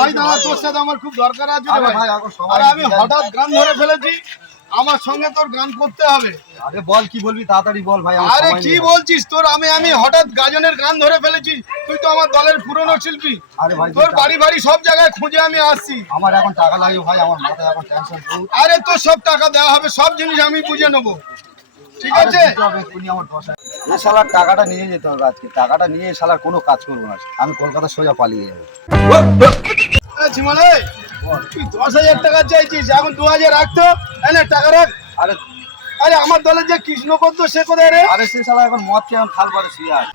ভাই দাঁড়া, তোর সাথে আমার খুব দরকার আছে রে ভাই। আরে আমি হঠাৎ গান ধরে ফেলেছি, আমার সঙ্গে তোর গান করতে হবে। আরে বল কি বলবি, তাড়াতাড়ি বল ভাই। আরে কি বলছিস তোর? আমি হঠাৎ গাজনের গান ধরে ফেলেছি। তুই তো আমার দলের পুরনো শিল্পী। আরে ভাই তোর বাড়ি বাড়ি সব জায়গায় খুঁজে আমি আসছি। আমার এখন টাকা লাগবে ভাই, আমার মাথায় এখন টেনশন বহুত। আরে তোর সব টাকা দেওয়া হবে, সব জিনিস আমি বুঝে নেবো, ঠিক আছে? এই শালার টাকাটা নিয়ে যেতে হবে আজকে, টাকাটা নিয়ে শালার কোনো কাজ করবো না, আমি কলকাতা সোজা পালিয়ে যাবো। ঝিমালে, তুই 10,000 টাকা চাইছিস, এখন 2,000 রাখতো। এনে টাকা রাখ। আরে আরে আমার দলের যে কৃষ্ণ করতো সে কোথায় রে? আরে সে শালা এখন মদ খেয়ে খাল পারে শুয়ে আছে।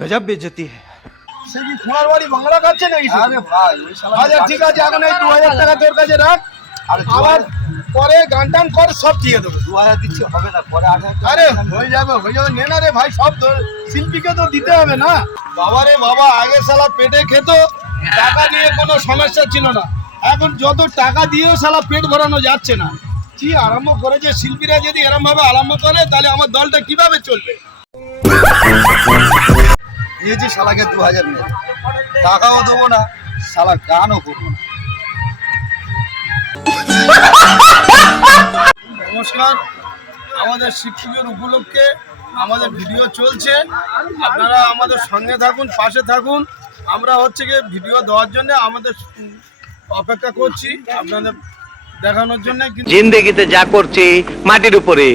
गजब बेइज्जती है। সে কি খোঁড়ার বাড়ি বাংলা খাচ্ছে নাকি? আরে ভাই ওই শালা আচ্ছা ঠিক আছে, এখন এই 2,000 টাকা তোর কাছে রাখ। আরে আবার পরে গান টান কর, সব দিয়ে দেবো। 2000 দিচ্ছি হবে না, পরে 8,000 আরে হয়ে যাবে নে না রে ভাই, সব শিল্পীকে তো দিতে হবে না। বাবা রে বাবা, আগে শালা পেটে খেত, টাকা নিয়ে কোনো সমস্যা ছিল না। এখন যত টাকা দিয়েও শালা পেট ভরানো যাচ্ছে না। কি আরম্ভ করেছে শিল্পীরা, যদি এরম ভাবে আরম্ভ করে তাহলে আমার দলটা কিভাবে চলবে? দিয়েছি শালাকে 2000 নিয়ে, টাকাও দেবো না, শালা গানও করবো না। নমস্কার, আমাদের শিবপুজোর উপলক্ষে আমাদের ভিডিও চলছে, আপনারা আমাদের সঙ্গে থাকুন, পাশে থাকুন। আমরা হচ্ছে গিয়ে ভিডিও দেওয়ার জন্য আমাদের অপেক্ষা করছি আপনাদের দেখানোর জন্য। জিন্দেগিতে যা করছি মাটির উপরে,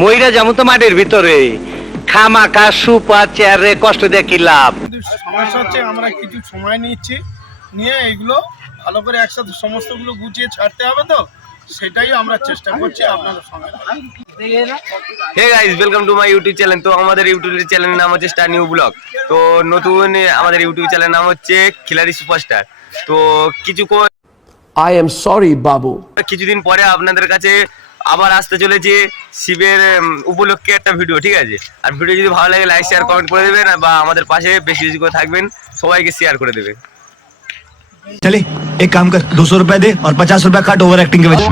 ময়রা যেমন তো মাটির ভিতরে, খামাখা সুপা চেয়ারে কষ্ট দিয়ে কি লাভ। কিন্তু সমস্যা হচ্ছে আমরা কিছু সময় নিচ্ছি, নিয়ে এইগুলো ভালো করে একসাথে সমস্তগুলো গুছিয়ে ছাড়তে হবে, তো সেটাই আমরা চেষ্টা করছি আপনাদের সঙ্গে। Hey guys, welcome to my YouTube channel. তো আমাদের ইউটিউব চ্যানেলের নাম হচ্ছে স্টার নিউ ব্লগ। তো নতুন আমাদের ইউটিউব চ্যানেলের নাম হচ্ছে খিলাড়ি সুপারস্টার। তো I am sorry, Babu. কিছুদিন পরে আপনাদের কাছে আবার আসতে চলেছে শিবের উপলক্ষে একটা ভিডিও, ঠিক আছে? আর ভিডিও যদি ভালো লাগে লাইক শেয়ার কমেন্ট করে দেবেন, বা আমাদের পাশে বেশি বেশি করে থাকবেন, সবাইকে শেয়ার করে দেবেন। चले एक काम कर, 200 रुपए दे और 50 रुपए काट ओवर एक्टिंग के वजह।